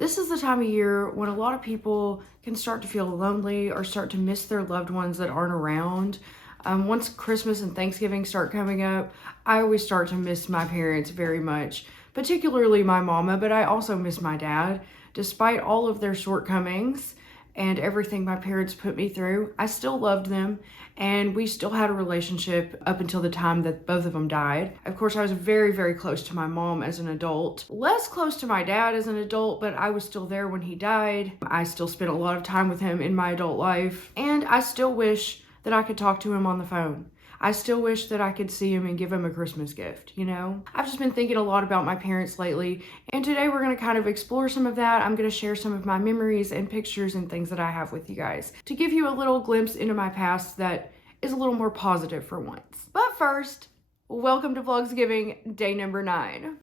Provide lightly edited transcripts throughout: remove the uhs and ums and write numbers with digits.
This is the time of year when a lot of people can start to feel lonely or start to miss their loved ones that aren't around. Once Christmas and Thanksgiving start coming up, I always start to miss my parents very much, particularly my mama, but I also miss my dad. Despite all of their shortcomings and everything my parents put me through, I still loved them, and we still had a relationship up until the time that both of them died. Of course, I was very, very close to my mom as an adult. Less close to my dad as an adult, but I was still there when he died. I still spent a lot of time with him in my adult life, and I still wish that I could talk to him on the phone. I still wish that I could see him and give him a Christmas gift, you know? I've just been thinking a lot about my parents lately, and today we're gonna kind of explore some of that. I'm gonna share some of my memories and pictures and things that I have with you guys to give you a little glimpse into my past that is a little more positive for once. But first, welcome to Vlogsgiving, day number 9.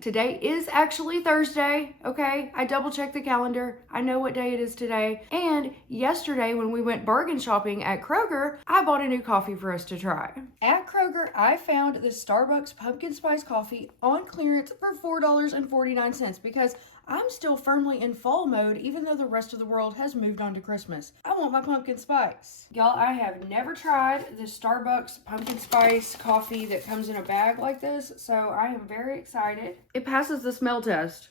Today is actually Thursday, okay? I double checked the calendar. I know what day it is today. And yesterday when we went bargain shopping at Kroger, I bought a new coffee for us to try. At Kroger, I found the Starbucks pumpkin spice coffee on clearance for $4.49 because I'm still firmly in fall mode even though the rest of the world has moved on to Christmas. I want my pumpkin spice. Y'all, I have never tried the Starbucks pumpkin spice coffee that comes in a bag like this, so I am very excited. It passes the smell test.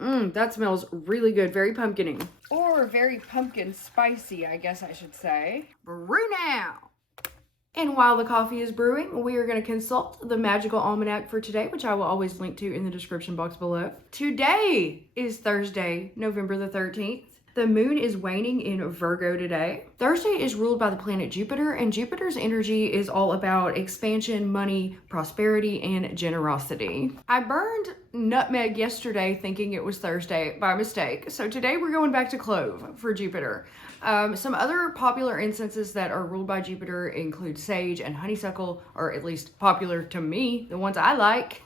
That smells really good, very pumpkin-y. Or very pumpkin spicy, I guess I should say. Brew now! And while the coffee is brewing, we are going to consult the magical almanac for today, which I will always link to in the description box below. Today is Thursday, November the 13th. The moon is waning in Virgo today. Thursday is ruled by the planet Jupiter, and Jupiter's energy is all about expansion, money, prosperity, and generosity. I burned nutmeg yesterday thinking it was Thursday by mistake, so today we're going back to clove for Jupiter. Some other popular incenses that are ruled by Jupiter include sage and honeysuckle, or at least popular to me, the ones I like.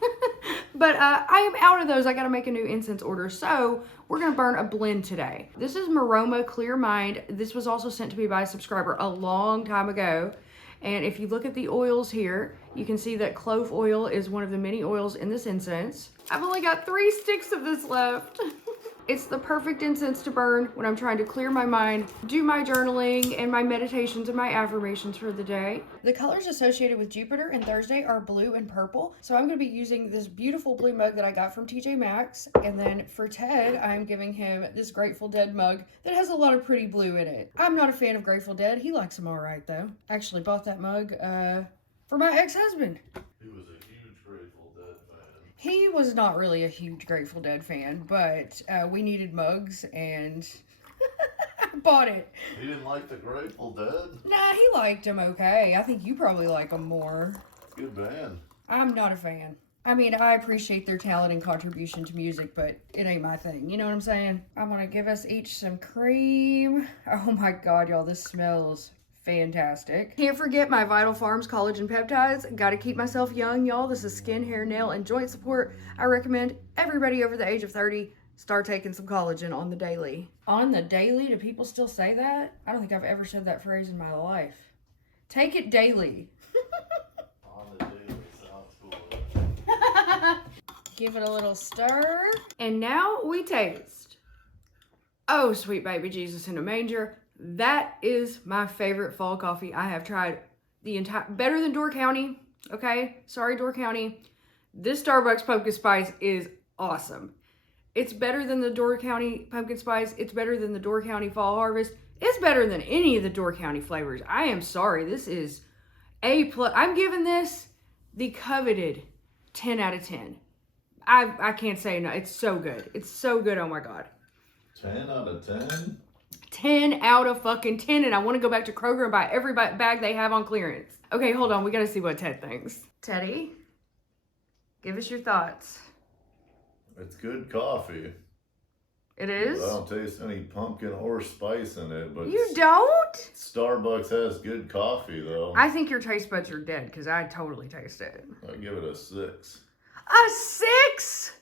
But I am out of those. I gotta make a new incense order, so we're gonna burn a blend today. This is Maroma Clear Mind. This was also sent to me by a subscriber a long time ago. And if you look at the oils here, you can see that clove oil is one of the many oils in this incense. I've only got 3 sticks of this left. It's the perfect incense to burn when I'm trying to clear my mind, do my journaling and my meditations and my affirmations for the day. The colors associated with Jupiter and Thursday are blue and purple. So I'm going to be using this beautiful blue mug that I got from TJ Maxx. And then for Ted, I'm giving him this Grateful Dead mug that has a lot of pretty blue in it. I'm not a fan of Grateful Dead. He likes them all right though. I actually bought that mug for my ex-husband. He was a huge Grateful Dead fan. He was not really a huge Grateful Dead fan, but we needed mugs and I bought it. He didn't like the Grateful Dead? Nah, he liked them okay. I think you probably like them more. Good band. I'm not a fan. I mean, I appreciate their talent and contribution to music, but it ain't my thing. You know what I'm saying? I'm gonna give us each some cream. Oh my God, y'all, this smells fantastic. Can't forget my Vital Farms collagen peptides. Gotta keep myself young, y'all. This is skin, hair, nail, and joint support. I recommend everybody over the age of 30 start taking some collagen on the daily. On the daily? Do people still say that? I don't think I've ever said that phrase in my life. Take it daily. On the daily sounds cool. Give it a little stir. And now we taste. Oh, sweet baby Jesus in a manger. That is my favorite fall coffee I have tried the entire, better than Door County, okay? Sorry, Door County. This Starbucks pumpkin spice is awesome. It's better than the Door County pumpkin spice. It's better than the Door County fall harvest. It's better than any of the Door County flavors. I am sorry, this is A+. I'm giving this the coveted 10 out of 10. I can't say no, it's so good. It's so good, oh my God. 10 out of 10? 10 out of fucking 10, and I want to go back to Kroger and buy every bag they have on clearance. Okay, hold on. We got to see what Ted thinks. Teddy, give us your thoughts. It's good coffee. It is? I don't taste any pumpkin or spice in it, but You don't? Starbucks has good coffee, though. I think your taste buds are dead because I totally taste it. I give it a 6. A 6?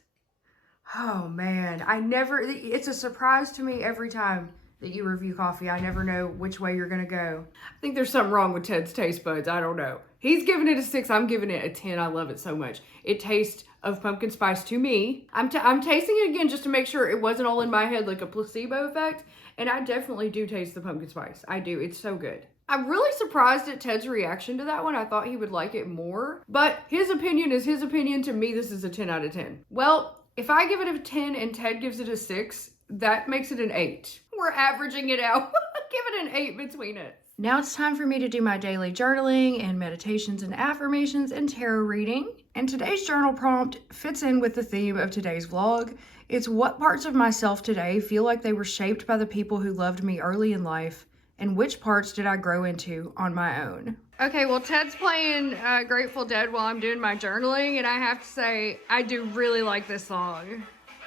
Oh, man. It's a surprise to me every time that you review coffee. I never know which way you're going to go. I think there's something wrong with Ted's taste buds. I don't know. He's giving it a 6. I'm giving it a 10. I love it so much. It tastes of pumpkin spice to me. I'm tasting it again just to make sure it wasn't all in my head like a placebo effect. And I definitely do taste the pumpkin spice. I do. It's so good. I'm really surprised at Ted's reaction to that one. I thought he would like it more. But his opinion is his opinion. To me, this is a 10 out of 10. Well, if I give it a 10 and Ted gives it a 6, that makes it an 8. We're averaging it out. Give it an 8 between it. Now it's time for me to do my daily journaling and meditations and affirmations and tarot reading. And today's journal prompt fits in with the theme of today's vlog. It's what parts of myself today feel like they were shaped by the people who loved me early in life, and which parts did I grow into on my own? Okay, well, Ted's playing Grateful Dead while I'm doing my journaling, and I have to say, I do really like this song.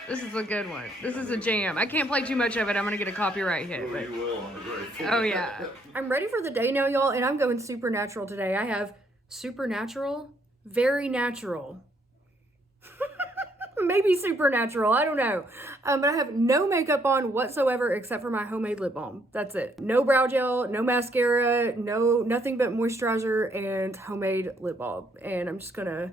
This is a good one. This is a jam. I can't play too much of it. I'm gonna get a copyright hit. But... You will on the Grateful Oh yeah. I'm ready for the day now, y'all, and I'm going supernatural today. I have supernatural, very natural. Maybe supernatural, I don't know. But I have no makeup on whatsoever except for my homemade lip balm. That's it. No brow gel, no mascara, nothing but moisturizer and homemade lip balm. And I'm just gonna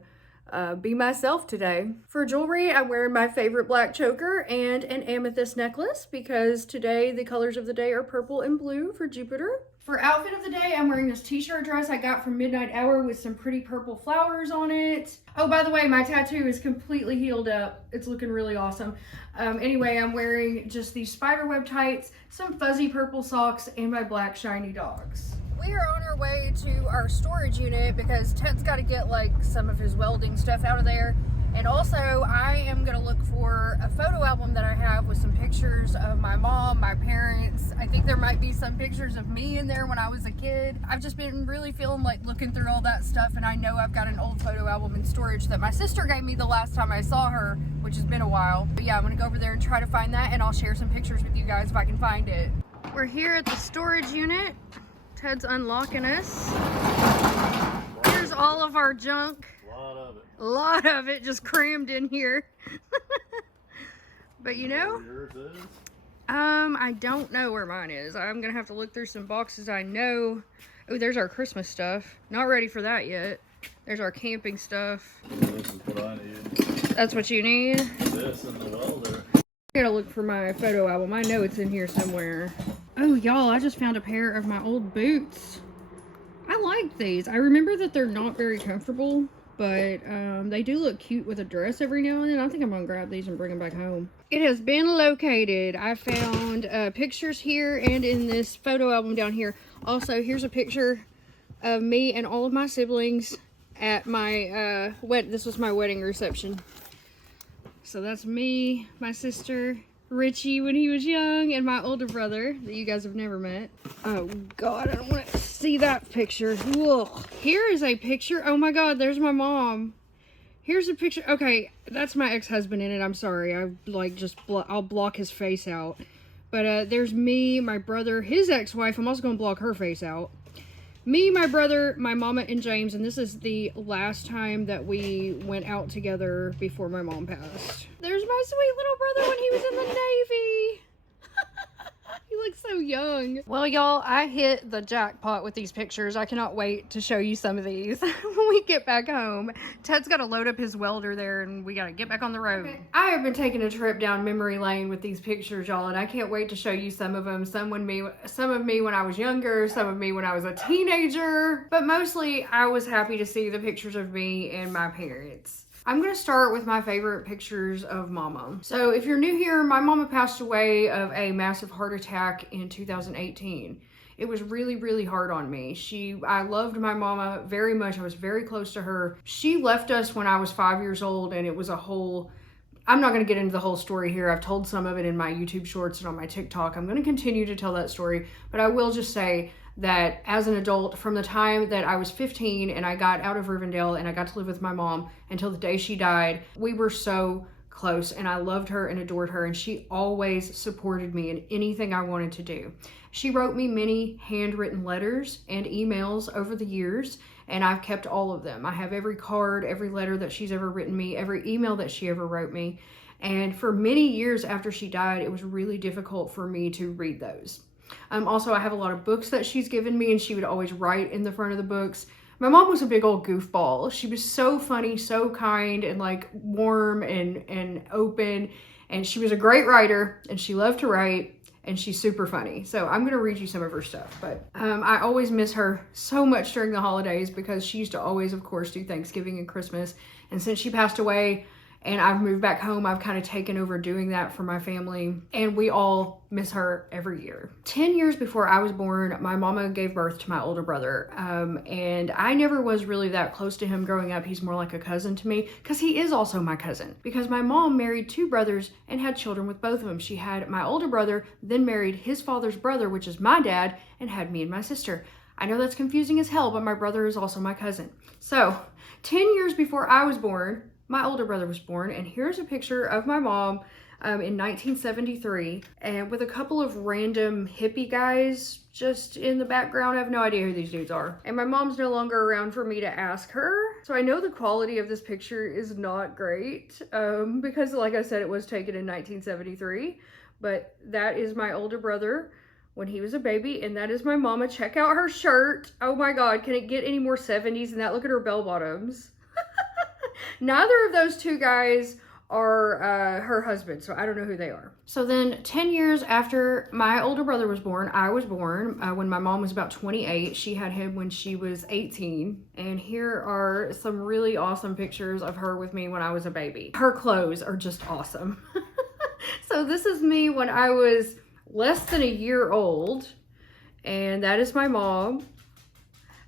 be myself today. For jewelry, I'm wearing my favorite black choker and an amethyst necklace because today the colors of the day are purple and blue for Jupiter. For outfit of the day, I'm wearing this t-shirt dress I got from Midnight Hour with some pretty purple flowers on it. Oh, by the way, my tattoo is completely healed up. It's looking really awesome. Anyway, I'm wearing just these spiderweb tights, some fuzzy purple socks, and my black shiny dogs. We are on our way to our storage unit because Ted's got to get like some of his welding stuff out of there. And also I am going to look for a photo album that I have with some pictures of my mom, my parents. I think there might be some pictures of me in there when I was a kid. I've just been really feeling like looking through all that stuff, and I know I've got an old photo album in storage that my sister gave me the last time I saw her, which has been a while. But yeah, I'm going to go over there and try to find that, and I'll share some pictures with you guys if I can find it. We're here at the storage unit. Ted's unlocking us. Here's all of our junk. A lot of it just crammed in here. But you know, yours is? I don't know where mine is. I'm gonna have to look through some boxes. I know. Oh, there's our Christmas stuff. Not ready for that yet. There's our camping stuff. This is what I need. That's what you need? This and the welder. I gotta look for my photo album. I know it's in here somewhere. Oh, y'all, I just found a pair of my old boots. I like these. I remember that they're not very comfortable, but they do look cute with a dress every now and then. I think I'm gonna grab these and bring them back home. It has been located. I found pictures here and in this photo album down here. Also, here's a picture of me and all of my siblings at my this was my wedding reception. So that's me, my sister, Richie when he was young, and my older brother that you guys have never met. Oh God, I don't want to see that picture. Ugh. Here is a picture. Oh my God, there's my mom. Here's a picture. Okay, that's my ex-husband in it. I'm sorry. I like just I'll block his face out. But there's me, my brother, his ex-wife. I'm also gonna block her face out. Me, my brother, my mama, and James, and this is the last time that we went out together before my mom passed. There's my sweet little brother when he was in the Navy. He looks so young. Well, y'all, I hit the jackpot with these pictures. I cannot wait to show you some of these when we get back home. Ted's got to load up his welder there, and we got to get back on the road. Okay. I have been taking a trip down memory lane with these pictures, y'all, and I can't wait to show you some of them. Some of me when I was younger, some of me when I was a teenager, but mostly I was happy to see the pictures of me and my parents. I'm going to start with my favorite pictures of Mama. So if you're new here, my mama passed away of a massive heart attack in 2018. It was really, really hard on me. I loved my mama very much. I was very close to her. She left us when I was 5 years old, and it was a whole... I'm not going to get into the whole story here. I've told some of it in my YouTube shorts and on my TikTok. I'm going to continue to tell that story, but I will just say that as an adult, from the time that I was 15 and I got out of Rivendell and I got to live with my mom until the day she died, we were so close, and I loved her and adored her, and she always supported me in anything I wanted to do. She wrote me many handwritten letters and emails over the years, and I've kept all of them. I have every card, every letter that she's ever written me, every email that she ever wrote me. And for many years after she died, it was really difficult for me to read those. Also, I have a lot of books that she's given me, and she would always write in the front of the books. My mom was a big old goofball. She was so funny, so kind, and like warm and open. And she was a great writer, and she loved to write, and she's super funny. So I'm gonna read you some of her stuff. But I always miss her so much during the holidays because she used to always, of course, do Thanksgiving and Christmas. And since she passed away, and I've moved back home, I've kind of taken over doing that for my family, and we all miss her every year. 10 years before I was born, my mama gave birth to my older brother, and I never was really that close to him growing up. He's more like a cousin to me, because he is also my cousin, because my mom married 2 brothers and had children with both of them. She had my older brother, then married his father's brother, which is my dad, and had me and my sister. I know that's confusing as hell, but my brother is also my cousin. So 10 years before I was born, my older brother was born, and here's a picture of my mom in 1973, and with a couple of random hippie guys just in the background. I have no idea who these dudes are. And my mom's no longer around for me to ask her. So I know the quality of this picture is not great because, like I said, it was taken in 1973, but that is my older brother when he was a baby, and that is my mama. Check out her shirt. Oh my God, can it get any more 70s than that? Look at her bell bottoms. Neither of those 2 guys are her husband, so I don't know who they are. So then 10 years after my older brother was born, I was born when my mom was about 28. She had him when she was 18. And here are some really awesome pictures of her with me when I was a baby. Her clothes are just awesome. So this is me when I was less than a year old, and that is my mom.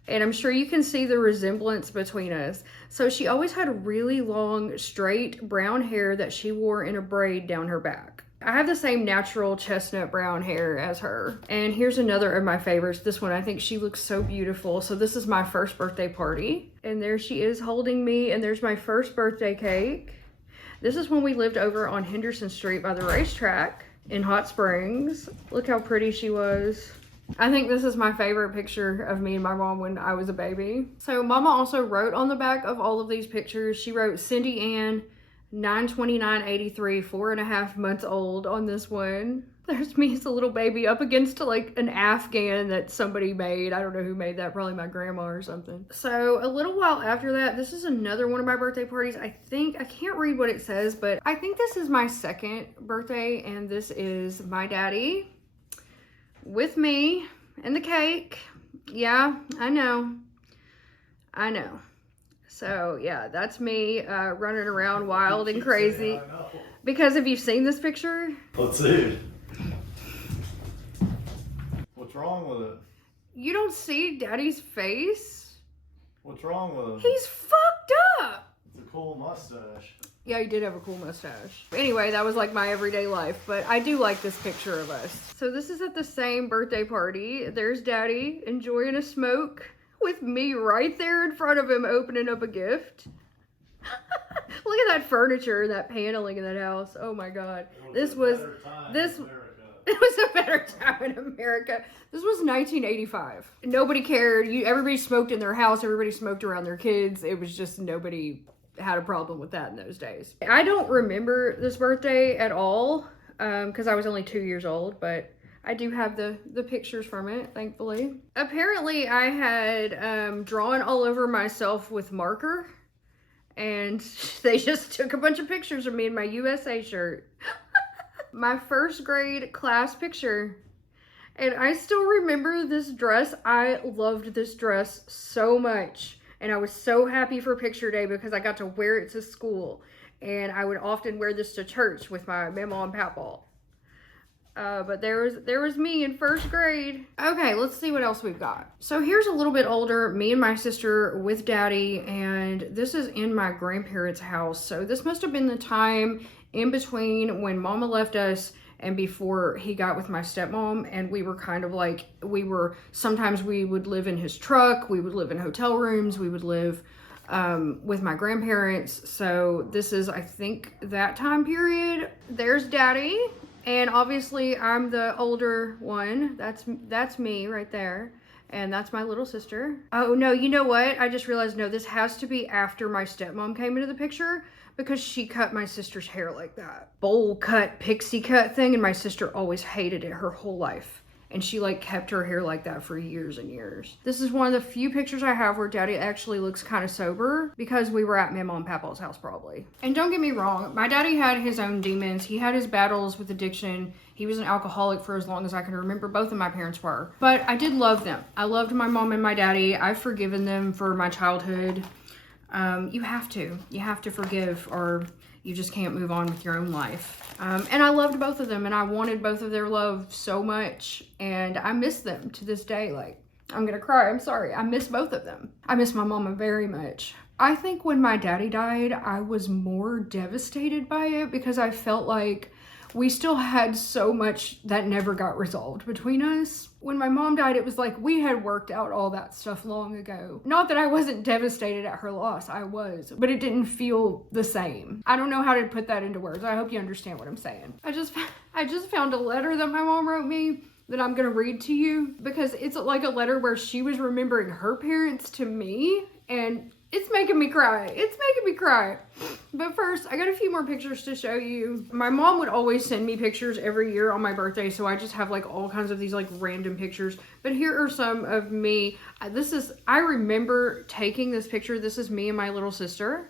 And I'm sure you can see the resemblance between us. So she always had really long, straight brown hair that she wore in a braid down her back. I have the same natural chestnut brown hair as her. And here's another of my favorites. This one, I think she looks so beautiful. So this is my first birthday party. And there she is holding me, and there's my first birthday cake. This is when we lived over on Henderson Street by the racetrack in Hot Springs. Look how pretty she was. I think this is my favorite picture of me and my mom when I was a baby. So Mama also wrote on the back of all of these pictures. She wrote Cindy Ann, 9/29/83, 4.5 months old on this one. There's me as a little baby up against like an Afghan that somebody made. I don't know who made that, probably my grandma or something. So a little while after that, this is another one of my birthday parties. I can't read what it says, but I think this is my second birthday, and this is my daddy with me and the cake. Yeah, I know. So yeah, that's me running around wild and crazy. Because have you seen this picture? Let's see. What's wrong with it? You don't see Daddy's face? What's wrong with him? He's fucked up. It's a cool mustache. Yeah, he did have a cool mustache. Anyway, that was like my everyday life, but I do like this picture of us. So this is at the same birthday party. There's Daddy enjoying a smoke with me right there in front of him opening up a gift. Look at that furniture, that paneling in that house. Oh my God. It was a better time in America. This was 1985. Nobody cared. Everybody smoked in their house. Everybody smoked around their kids. It was just nobody had a problem with that in those days. I don't remember this birthday at all because I was only 2 years old, but I do have the pictures from it, thankfully. Apparently, I had drawn all over myself with marker, and they just took a bunch of pictures of me in my USA shirt. My first grade class picture. And I still remember this dress. I loved this dress so much. And I was so happy for picture day because I got to wear it to school. And I would often wear this to church with my mama and papa. But there was me in first grade. Okay, let's see what else we've got. So here's a little bit older, me and my sister with Daddy, and this is in my grandparents' house. So this must have been the time in between when Mama left us and before he got with my stepmom, and we were kind of like, sometimes we would live in his truck, we would live in hotel rooms, we would live with my grandparents. So this is, I think, that time period. There's Daddy. And obviously I'm the older one. That's me right there. And that's my little sister. Oh no, you know what? I just realized, no, this has to be after my stepmom came into the picture because she cut my sister's hair like that. Bowl cut, pixie cut thing, and my sister always hated it her whole life. And she like kept her hair like that for years and years. This is one of the few pictures I have where daddy actually looks kind of sober because we were at Mama and Papa's house probably. And don't get me wrong, my daddy had his own demons. He had his battles with addiction. He was an alcoholic for as long as I can remember. Both of my parents were. But I did love them. I loved my mom and my daddy. I've forgiven them for my childhood. You have to forgive, or you just can't move on with your own life. And I loved both of them, and I wanted both of their love so much, and I miss them to this day. Like, I'm gonna cry, I'm sorry. I miss both of them. I miss my mama very much. I think when my daddy died, I was more devastated by it because I felt like we still had so much that never got resolved between us. When my mom died, it was like we had worked out all that stuff long ago. Not that I wasn't devastated at her loss, I was, but it didn't feel the same. I don't know how to put that into words. I hope you understand what I'm saying. I just found a letter that my mom wrote me that I'm gonna read to you because it's like a letter where she was remembering her parents to me, and it's making me cry. It's making me cry. But first, I got a few more pictures to show you. My mom would always send me pictures every year on my birthday, so I just have like all kinds of these like random pictures. But here are some of me. I remember taking this picture. This is me and my little sister.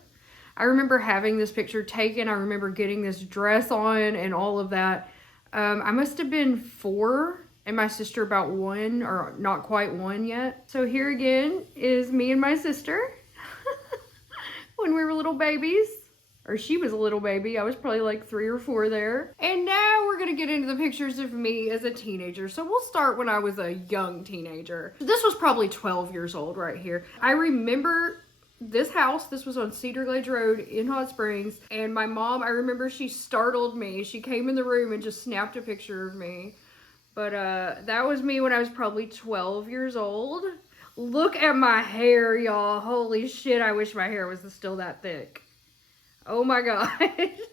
I remember having this picture taken. I remember getting this dress on and all of that. I must have been 4 and my sister about 1 or not quite 1 yet. So here again is me and my sister. When we were little babies, or she was a little baby. I was probably like 3 or 4 there. And now we're gonna get into the pictures of me as a teenager. So we'll start when I was a young teenager. This was probably 12 years old right here. I remember this house. This was on Cedar Glades Road in Hot Springs. And my mom, I remember she startled me. She came in the room and just snapped a picture of me. But that was me when I was probably 12 years old. Look at my hair, y'all. Holy shit, I wish my hair was still that thick. Oh my god.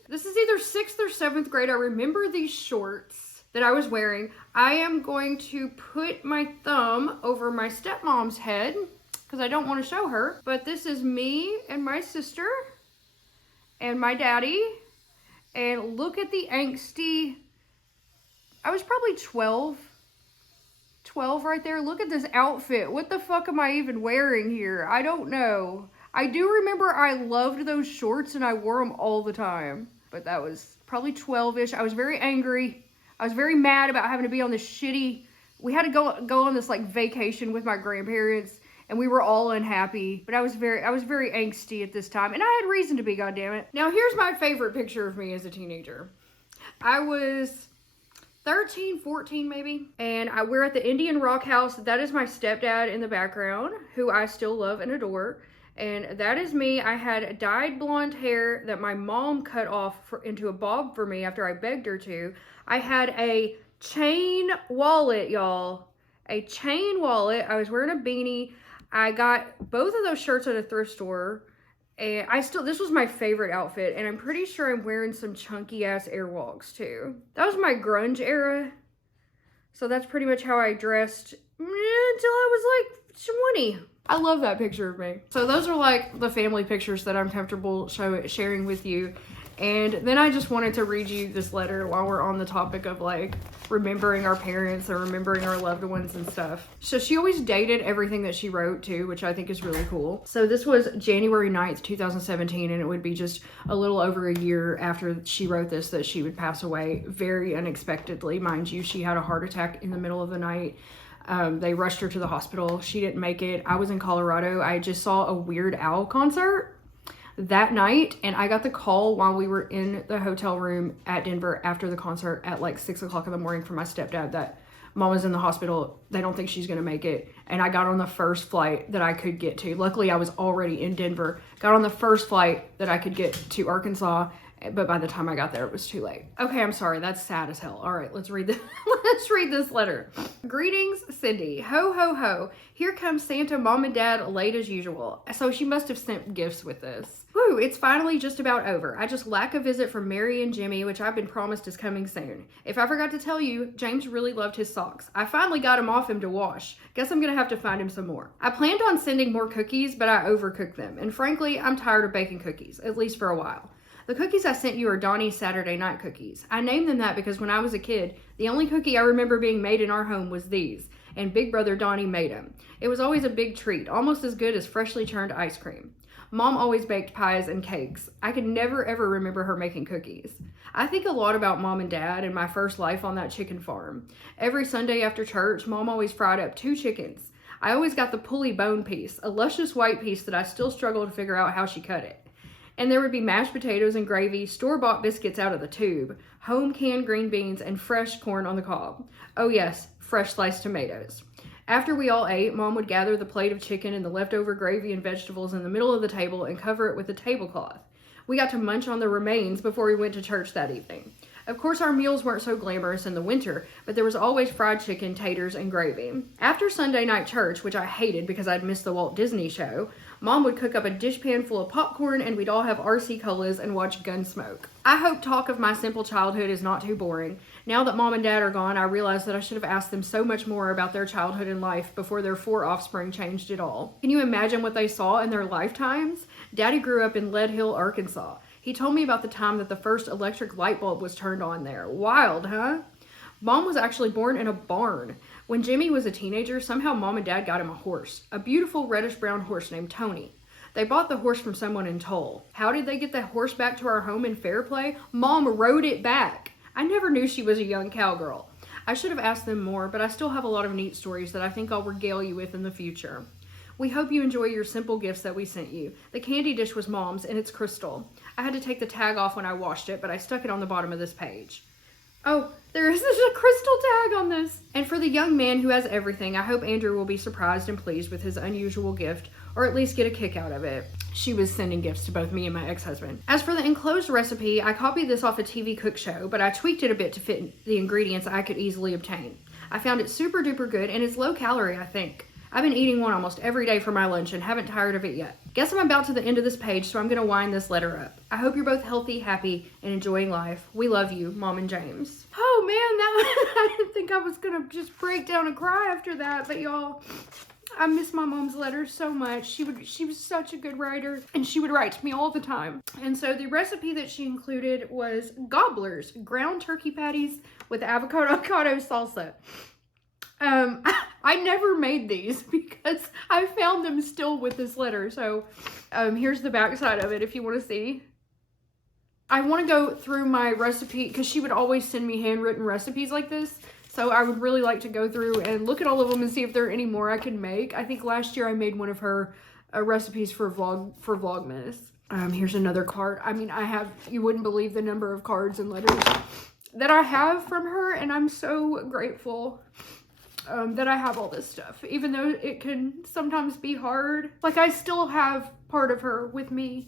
This is either 6th or 7th grade. I remember these shorts that I was wearing. I am going to put my thumb over my stepmom's head because I don't want to show her. But this is me and my sister and my daddy. And look at the angsty. I was probably 12 right there. Look at this outfit. What the fuck am I even wearing here? I don't know. I do remember I loved those shorts and I wore them all the time. But that was probably 12-ish. I was very angry. I was very mad about having to be on this shitty... We had to go on this like vacation with my grandparents and we were all unhappy. But I was very angsty at this time. And I had reason to be, goddammit. Now here's my favorite picture of me as a teenager. I was 13, 14 maybe. And we're at the Indian Rock House. That is my stepdad in the background, who I still love and adore. And that is me. I had dyed blonde hair that my mom cut off into a bob for me after I begged her to. I had a chain wallet, y'all. A chain wallet. I was wearing a beanie. I got both of those shirts at a thrift store. And this was my favorite outfit, and I'm pretty sure I'm wearing some chunky ass Airwalks too. That was my grunge era. So that's pretty much how I dressed until I was like 20. I love that picture of me. So those are like the family pictures that I'm comfortable sharing with you. And then I just wanted to read you this letter while we're on the topic of like remembering our parents and remembering our loved ones and stuff. So she always dated everything that she wrote too, which I think is really cool. So this was January 9th, 2017, and it would be just a little over a year after she wrote this that she would pass away very unexpectedly. Mind you, she had a heart attack in the middle of the night. They rushed her to the hospital. She didn't make it. I was in Colorado. I just saw a Weird Al concert that night, and I got the call while we were in the hotel room at Denver after the concert at like 6 o'clock in the morning from my stepdad that Mom was in the hospital. They don't think she's gonna make it. And I got on the first flight that I could get to. Luckily, I was already in Denver. Got on the first flight that I could get to Arkansas, but by the time I got there, it was too late. Okay, I'm sorry. That's sad as hell. All right, let's read this. Let's read this letter. Greetings, Cindy. Ho, ho, ho. Here comes Santa, Mom and Dad, late as usual. So she must have sent gifts with this. Woo, it's finally just about over. I just lack a visit from Mary and Jimmy, which I've been promised is coming soon. If I forgot to tell you, James really loved his socks. I finally got him off him to wash. Guess I'm gonna have to find him some more. I planned on sending more cookies, but I overcooked them. And frankly, I'm tired of baking cookies, at least for a while. The cookies I sent you are Donnie's Saturday night cookies. I named them that because when I was a kid, the only cookie I remember being made in our home was these, and Big Brother Donnie made them. It was always a big treat, almost as good as freshly churned ice cream. Mom always baked pies and cakes. I could never ever remember her making cookies. I think a lot about Mom and Dad and my first life on that chicken farm. Every Sunday after church, Mom always fried up 2 chickens. I always got the pulley bone piece, a luscious white piece that I still struggle to figure out how she cut it. And there would be mashed potatoes and gravy, store-bought biscuits out of the tube, home canned green beans, and fresh corn on the cob. Oh yes, fresh sliced tomatoes. After we all ate, Mom would gather the plate of chicken and the leftover gravy and vegetables in the middle of the table and cover it with a tablecloth. We got to munch on the remains before we went to church that evening. Of course, our meals weren't so glamorous in the winter, but there was always fried chicken, taters, and gravy. After Sunday night church, which I hated because I'd missed the Walt Disney show, Mom would cook up a dishpan full of popcorn and we'd all have RC colas and watch Gunsmoke. I hope talk of my simple childhood is not too boring. Now that Mom and Dad are gone, I realize that I should have asked them so much more about their childhood and life before their 4 offspring changed it all. Can you imagine what they saw in their lifetimes? Daddy grew up in Lead Hill, Arkansas. He told me about the time that the first electric light bulb was turned on there. Wild, huh? Mom was actually born in a barn. When Jimmy was a teenager, somehow Mom and Dad got him a horse, a beautiful reddish-brown horse named Tony. They bought the horse from someone in Toll. How did they get the horse back to our home in fair play? Mom rode it back. I never knew she was a young cowgirl. I should have asked them more, but I still have a lot of neat stories that I think I'll regale you with in the future. We hope you enjoy your simple gifts that we sent you. The candy dish was Mom's, and it's crystal. I had to take the tag off when I washed it, but I stuck it on the bottom of this page. Oh, there is a crystal tag on this. And for the young man who has everything, I hope Andrew will be surprised and pleased with his unusual gift, or at least get a kick out of it. She was sending gifts to both me and my ex-husband. As for the enclosed recipe, I copied this off a TV cook show, but I tweaked it a bit to fit the ingredients I could easily obtain. I found it super duper good, and it's low calorie, I think. I've been eating one almost every day for my lunch and haven't tired of it yet. Guess I'm about to the end of this page, so I'm going to wind this letter up. I hope you're both healthy, happy, and enjoying life. We love you, Mom and James. Oh man, I didn't think I was going to just break down and cry after that, but y'all, I miss my mom's letters so much. She was such a good writer, and she would write to me all the time. And so the recipe that she included was gobblers, ground turkey patties with avocado salsa. I never made these because I found them still with this letter. So here's the back side of it if you want to see. I want to go through my recipe because she would always send me handwritten recipes like this. So I would really like to go through and look at all of them and see if there are any more I can make. I think last year I made one of her recipes for Vlogmas. Here's another card. I mean, you wouldn't believe the number of cards and letters that I have from her, and I'm so grateful that I have all this stuff, even though it can sometimes be hard. Like, I still have part of her with me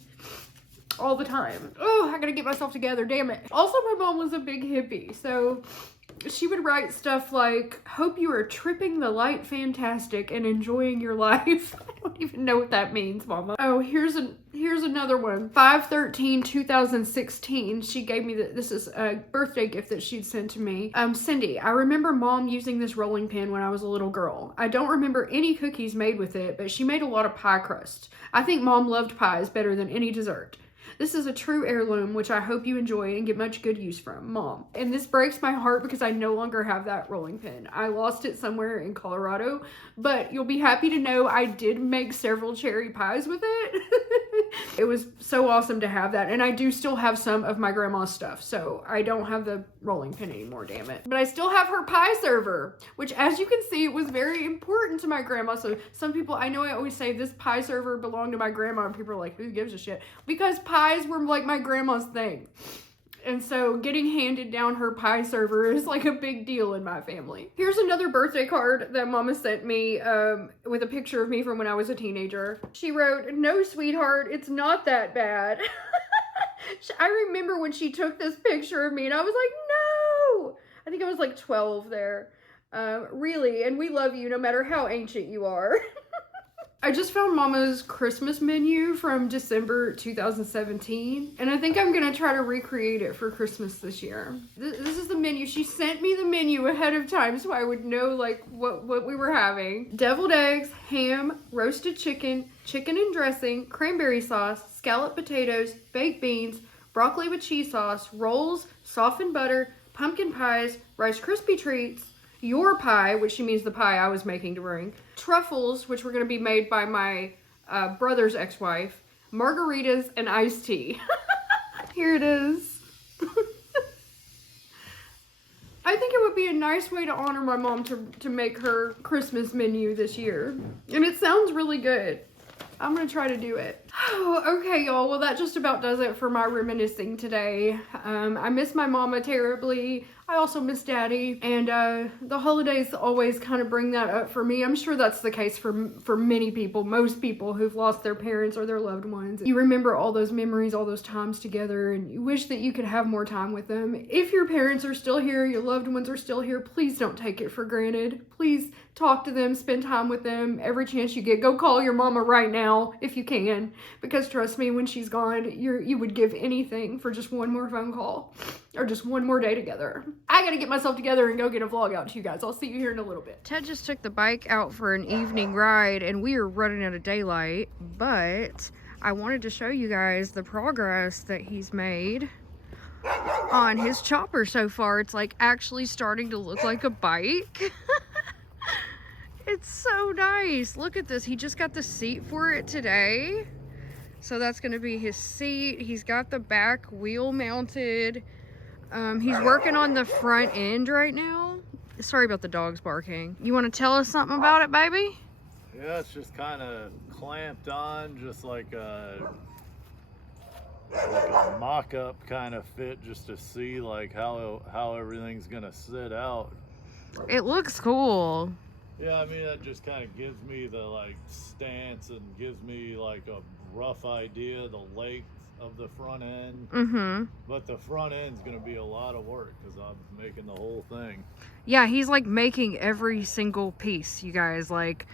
all the time. Oh, I gotta get myself together, damn it. Also, my mom was a big hippie, so she would write stuff like, hope you are tripping the light fantastic and enjoying your life. I don't even know what that means, Mama. Oh, here's another one. 5/13/2016. She gave me this is a birthday gift that she'd sent to me. Cindy, I remember Mom using this rolling pin when I was a little girl. I don't remember any cookies made with it, but she made a lot of pie crust. I think Mom loved pies better than any dessert. This is a true heirloom, which I hope you enjoy and get much good use from, Mom. And this breaks my heart because I no longer have that rolling pin. I lost it somewhere in Colorado, but you'll be happy to know I did make several cherry pies with it. It was so awesome to have that. And I do still have some of my grandma's stuff, so I don't have the rolling pin anymore, damn it. But I still have her pie server, which, as you can see, was very important to my grandma. So some people, I know I always say this pie server belonged to my grandma, and people are like, who gives a shit? Because pies were like my grandma's thing. And so getting handed down her pie server is like a big deal in my family. Here's another birthday card that Mama sent me with a picture of me from when I was a teenager. She wrote, no, sweetheart, it's not that bad. I remember when she took this picture of me and I was like, no. I think I was like 12 there. Really, and we love you no matter how ancient you are. I just found Mama's Christmas menu from December 2017, and I think I'm gonna try to recreate it for Christmas this year. This is the menu. She sent me the menu ahead of time so I would know like what we were having. Deviled eggs, ham, roasted chicken, chicken and dressing, cranberry sauce, scalloped potatoes, baked beans, broccoli with cheese sauce, rolls, softened butter, pumpkin pies, Rice Krispie treats, your pie, which she means the pie I was making to bring, truffles, which were going to be made by my brother's ex-wife, margaritas, and iced tea. Here it is. I think it would be a nice way to honor my mom to make her Christmas menu this year. And it sounds really good. I'm gonna try to do it. Oh, okay, y'all. Well, that just about does it for my reminiscing today. I miss my mama terribly. I also miss Daddy. And the holidays always kind of bring that up for me. I'm sure that's the case for many people, most people who've lost their parents or their loved ones. You remember all those memories, all those times together, and you wish that you could have more time with them. If your parents are still here, your loved ones are still here, please don't take it for granted. Please talk to them, spend time with them every chance you get. Go call your mama right now if you can, because trust me, when she's gone, you would give anything for just one more phone call or just one more day together. I gotta get myself together and go get a vlog out to you guys. I'll see you here in a little bit. Ted just took the bike out for an evening ride and we are running out of daylight, but I wanted to show you guys the progress that he's made on his chopper so far. It's like actually starting to look like a bike. It's so nice. Look at this. He just got the seat for it today. So that's going to be his seat. He's got the back wheel mounted. He's working on the front end right now. Sorry about the dogs barking. You want to tell us something about it, baby? Yeah, it's just kind of clamped on, just like a mock-up kind of fit, just to see like how everything's gonna sit out. It looks cool. Yeah, I mean, that just kind of gives me the like stance and gives me like a rough idea of the length of the front end. Mm-hmm. But the front end's gonna be a lot of work because I'm making the whole thing. Yeah, he's like making every single piece, you guys. Like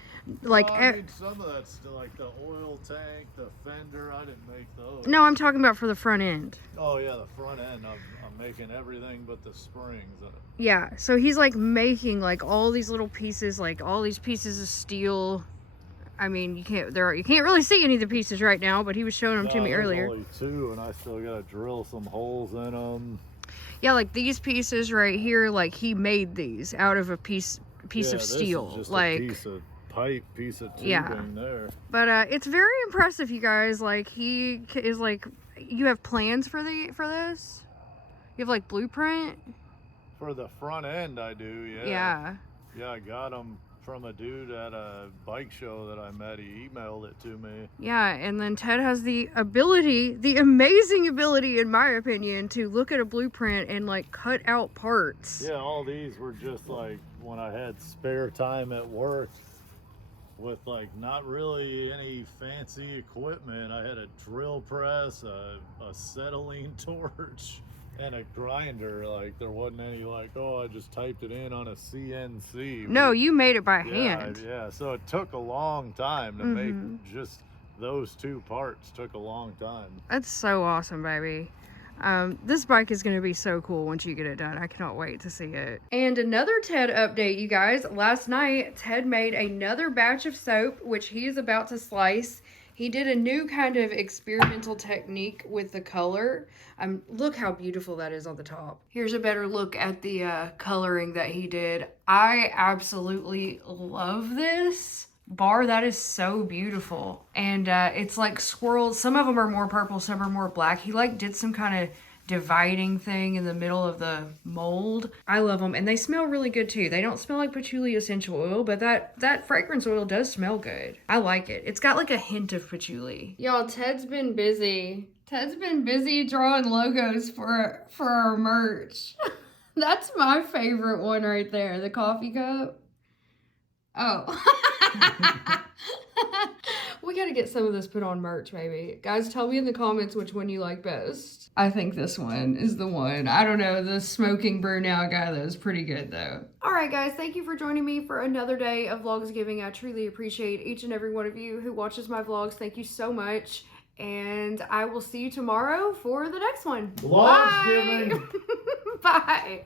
well, I mean, some of that's still like the oil tank, the fender. I didn't make those. No, I'm talking about for the front end. Oh yeah, the front end. I'm making everything but the springs. Yeah, so he's like making like all these little pieces, like all these pieces of steel. I mean, you can't really see any of the pieces right now, but he was showing them to me earlier. Only two, and I still gotta drill some holes in them. Yeah, like these pieces right here, like he made these out of a piece of steel. Is just like a piece of pipe, piece of tubing there. But it's very impressive, you guys. Like he is like, you have plans for this? You have like blueprint? For the front end, I do. Yeah. Yeah, I got them from a dude at a bike show that I met. He emailed it to me. Yeah, and then Ted has the ability, the amazing ability, in my opinion, to look at a blueprint and like cut out parts. Yeah, all these were just like when I had spare time at work with like not really any fancy equipment. I had a drill press, a acetylene torch, and a grinder. Like there wasn't any like, oh, I just typed it in on a CNC. No, you made it by hand. Yeah, so it took a long time to make just those two parts. Took a long time. That's so awesome, baby. This bike is going to be so cool once you get it done. I cannot wait to see it. And another Ted update, you guys. Last night, Ted made another batch of soap, which he is about to slice. He did a new kind of experimental technique with the color. Look how beautiful that is on the top. Here's a better look at the coloring that he did. I absolutely love this bar. That is so beautiful. And it's like swirls. Some of them are more purple, some are more black. He like did some kind of dividing thing in the middle of the mold. I love them, and they smell really good too. They don't smell like patchouli essential oil, but that fragrance oil does smell good. I like it. It's got like a hint of patchouli. Y'all, Ted's been busy. Ted's been busy drawing logos for our merch. That's my favorite one right there, the coffee cup. Oh. We gotta get some of this put on merch, maybe. Guys, tell me in the comments which one you like best. I think this one is the one. I don't know, the smoking brew now guy, that was pretty good though. Alright guys, thank you for joining me for another day of Vlogsgiving. I truly appreciate each and every one of you who watches my vlogs. Thank you so much. And I will see you tomorrow for the next one. Vlogsgiving. Bye. Bye.